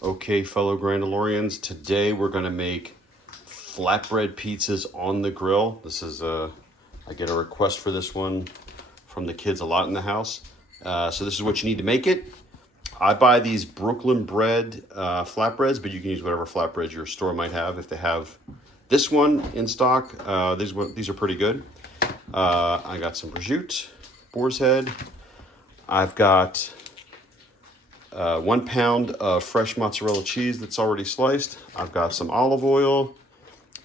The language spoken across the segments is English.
Okay, fellow Grandalorians, today we're gonna make flatbread pizzas on the grill. I get a request for this one from the kids a lot in the house. So this is what you need to make it. I buy these Brooklyn bread flatbreads, but you can use whatever flatbread your store might have. If they have this one in stock, these are pretty good. I got some prosciutto, boar's head. I've got 1 pound of fresh mozzarella cheese that's already sliced. I've got some olive oil.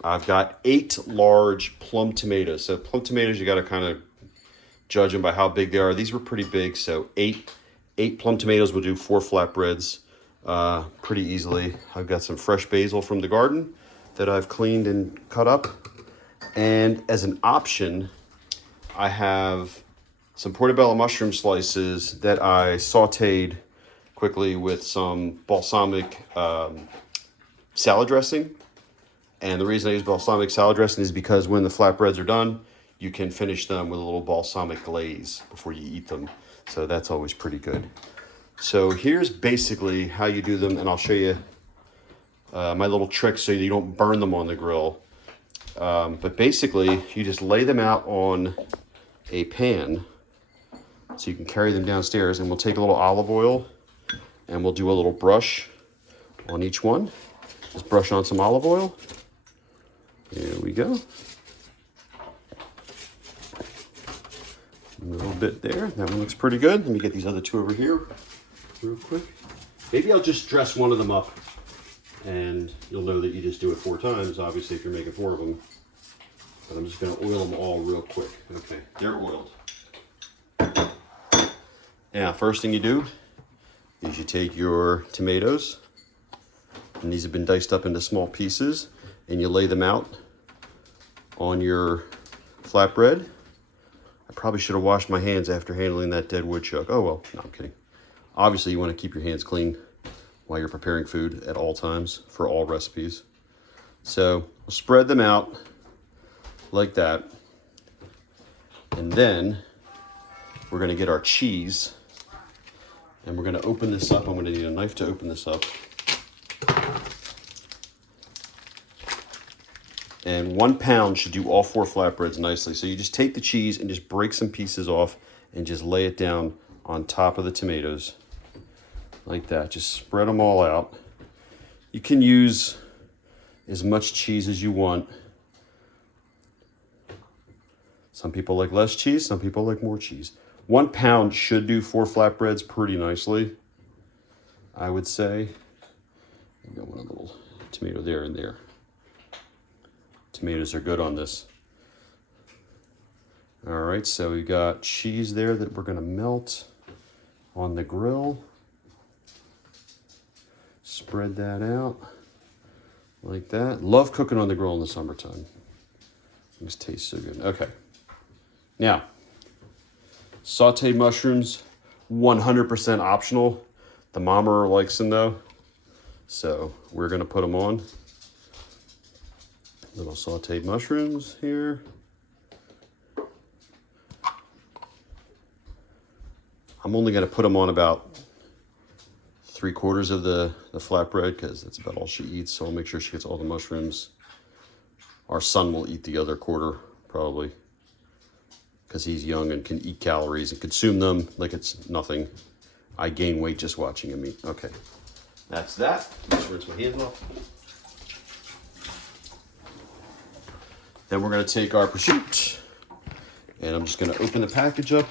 I've got 8 large plum tomatoes. So plum tomatoes, you got to kind of judge them by how big they are. These were pretty big, so eight plum tomatoes will do 4 flatbreads pretty easily. I've got some fresh basil from the garden that I've cleaned and cut up. And as an option, I have some portobello mushroom slices that I sauteed quickly with some balsamic salad dressing. And the reason I use balsamic salad dressing is because when the flatbreads are done, you can finish them with a little balsamic glaze before you eat them. So that's always pretty good. So here's basically how you do them, and I'll show you my little trick so you don't burn them on the grill. But basically, you just lay them out on a pan so you can carry them downstairs, and we'll take a little olive oil and we'll do a little brush on each one. Just brush on some olive oil. There we go. A little bit there. That one looks pretty good. Let me get these other 2 over here real quick. Maybe I'll just dress one of them up and you'll know that you just do it 4 times, obviously, if you're making 4 of them. But I'm just going to oil them all real quick. Okay, they're oiled. Now, first thing you do is you take your tomatoes, and these have been diced up into small pieces, and you lay them out on your flatbread. I probably should have washed my hands after handling that dead wood chuck. Oh well, no, I'm kidding. Obviously, you want to keep your hands clean while you're preparing food at all times for all recipes. So we'll spread them out like that. And then we're going to get our cheese, and we're going to open this up. I'm going to need a knife to open this up. And 1 pound should do all 4 flatbreads nicely. So you just take the cheese and just break some pieces off and just lay it down on top of the tomatoes like that. Just spread them all out. You can use as much cheese as you want. Some people like less cheese, some people like more cheese. 1 pound should do 4 flatbreads pretty nicely, I would say. I got one little tomato there and there. Tomatoes are good on this. All right, so we got cheese there that we're gonna melt on the grill. Spread that out like that. Love cooking on the grill in the summertime. Things taste so good. Okay, now sauteed mushrooms, 100% optional. The mama likes them though, so we're gonna put them on. Little sauteed mushrooms here. I'm only going to put them on about 3/4 of the flatbread because that's about all she eats. So I'll make sure she gets all the mushrooms. Our son will eat the other quarter probably because he's young and can eat calories and consume them like it's nothing. I gain weight just watching him eat. Okay, that's that. Just rinse my hands off. Then we're going to take our prosciutto, and I'm just going to open the package up.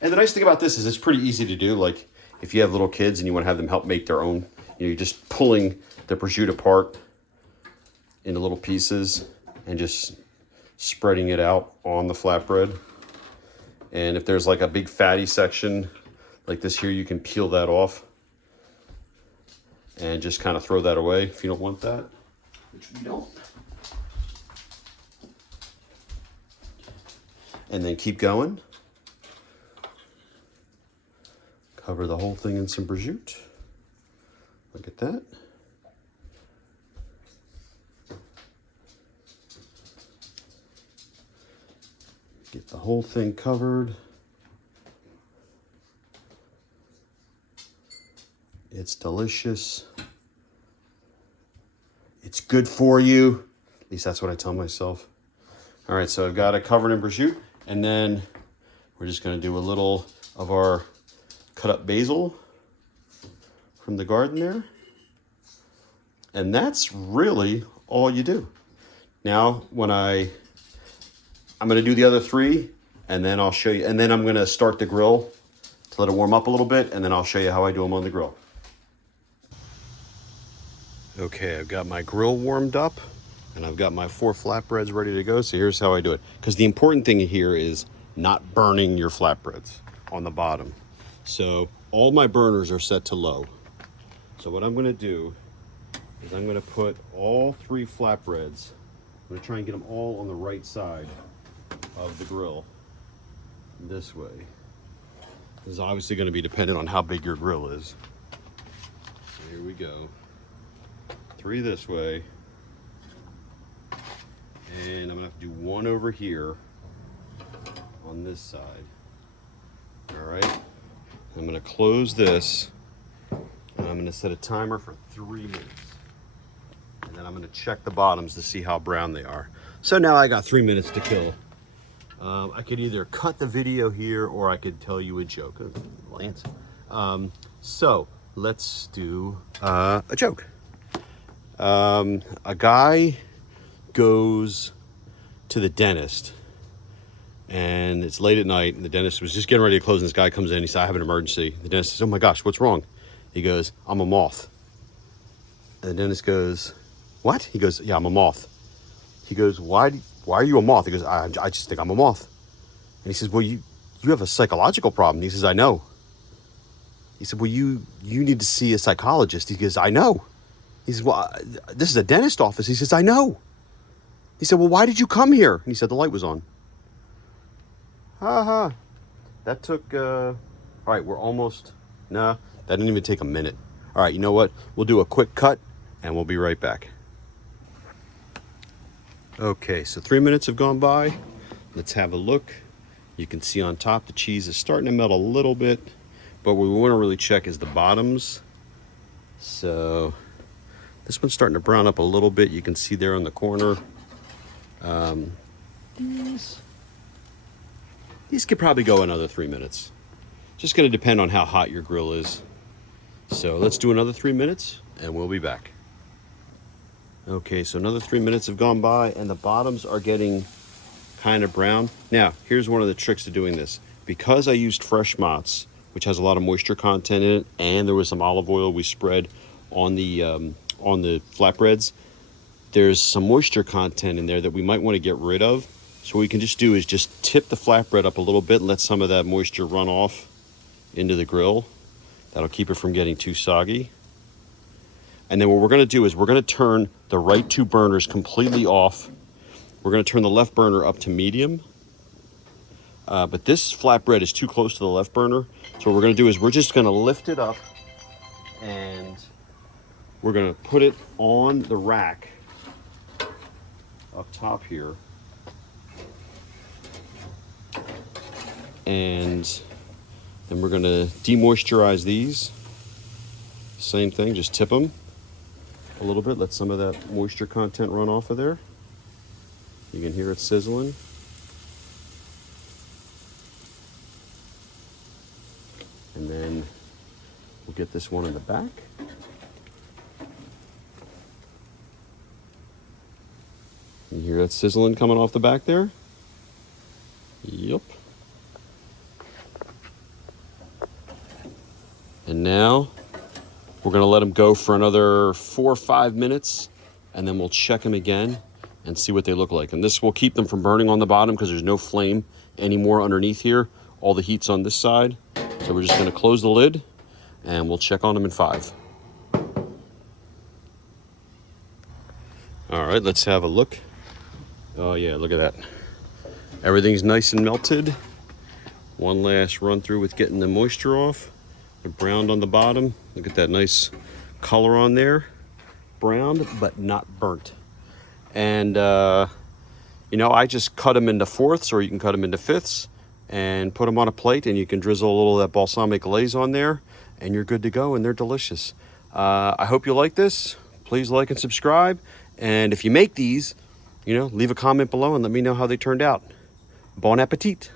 And the nice thing about this is it's pretty easy to do. Like if you have little kids and you want to have them help make their own, you're just pulling the prosciutto apart into little pieces and just spreading it out on the flatbread. And if there's like a big fatty section like this here, you can peel that off and just kind of throw that away if you don't want that, which we don't. And then keep going. Cover the whole thing in some prosciutto. Look at that. Get the whole thing covered. It's delicious. It's good for you. At least that's what I tell myself. All right, so I've got it covered in prosciutto, and then we're just gonna do a little of our cut up basil from the garden there. And that's really all you do. Now, I'm gonna do the other three, and then I'll show you, and then I'm gonna start the grill to let it warm up a little bit, and then I'll show you how I do them on the grill. Okay, I've got my grill warmed up, and I've got my 4 flatbreads ready to go. So here's how I do it. Because the important thing here is not burning your flatbreads on the bottom. So all my burners are set to low. So what I'm gonna do is I'm gonna put all 3 flatbreads, I'm gonna try and get them all on the right side of the grill this way. This is obviously gonna be dependent on how big your grill is. So here we go. 3 this way. And I'm gonna have to do 1 over here on this side. All right. I'm gonna close this, and I'm gonna set a timer for 3 minutes. And then I'm gonna check the bottoms to see how brown they are. So now I got 3 minutes to kill. I could either cut the video here, or I could tell you a joke. Lance. So let's do a joke. A guy goes to the dentist, and it's late at night, and the dentist was just getting ready to close, and this guy comes in. He says, I have an emergency. The dentist says, oh my gosh, what's wrong? He goes, I'm a moth. And the dentist goes, what? He goes, yeah, I'm a moth. He goes, why are you a moth? He goes, I just think I'm a moth. And he says, well, you have a psychological problem. He says, I know. He said, well, you need to see a psychologist. He goes, I know. He says, well, this is a dentist office. He says, I know. He said, well, why did you come here? And he said, the light was on. Ha. That took, all right, we're almost, nah, that didn't even take a minute. All right, you know what? We'll do a quick cut, and we'll be right back. Okay, so 3 minutes have gone by. Let's have a look. You can see on top the cheese is starting to melt a little bit, but what we want to really check is the bottoms. So this one's starting to brown up a little bit. You can see there on the corner. These could probably go another 3 minutes. Just going to depend on how hot your grill is. So let's do another 3 minutes, and we'll be back. Okay, so another 3 minutes have gone by, and the bottoms are getting kind of brown. Now, here's one of the tricks to doing this. Because I used fresh mozz, which has a lot of moisture content in it, and there was some olive oil we spread on the flatbreads, there's some moisture content in there that we might want to get rid of. So what we can just do is just tip the flatbread up a little bit and let some of that moisture run off into the grill. That'll keep it from getting too soggy. And then what we're going to do is we're going to turn the right 2 burners completely off. We're going to turn the left burner up to medium. But this flatbread is too close to the left burner. So what we're going to do is we're just going to lift it up, and we're going to put it on the rack up top here. And then we're going to demoisturize these. Same thing, just tip them a little bit. Let some of that moisture content run off of there. You can hear it sizzling. And then we'll get this one in the back. You hear that sizzling coming off the back there? Yep. And now we're going to let them go for another 4 or 5 minutes, and then we'll check them again and see what they look like. And this will keep them from burning on the bottom because there's no flame anymore underneath here. All the heat's on this side. So we're just going to close the lid, and we'll check on them in 5. All right, let's have a look. Oh yeah, look at that. Everything's nice and melted. One last run through with getting the moisture off. They're browned on the bottom. Look at that nice color on there. Browned, but not burnt. And, you know, I just cut them into 4ths, or you can cut them into 5ths, and put them on a plate, and you can drizzle a little of that balsamic glaze on there. and you're good to go, and they're delicious. I hope you like this. Please like and subscribe. And if you make these, leave a comment below and let me know how they turned out. Bon appetit.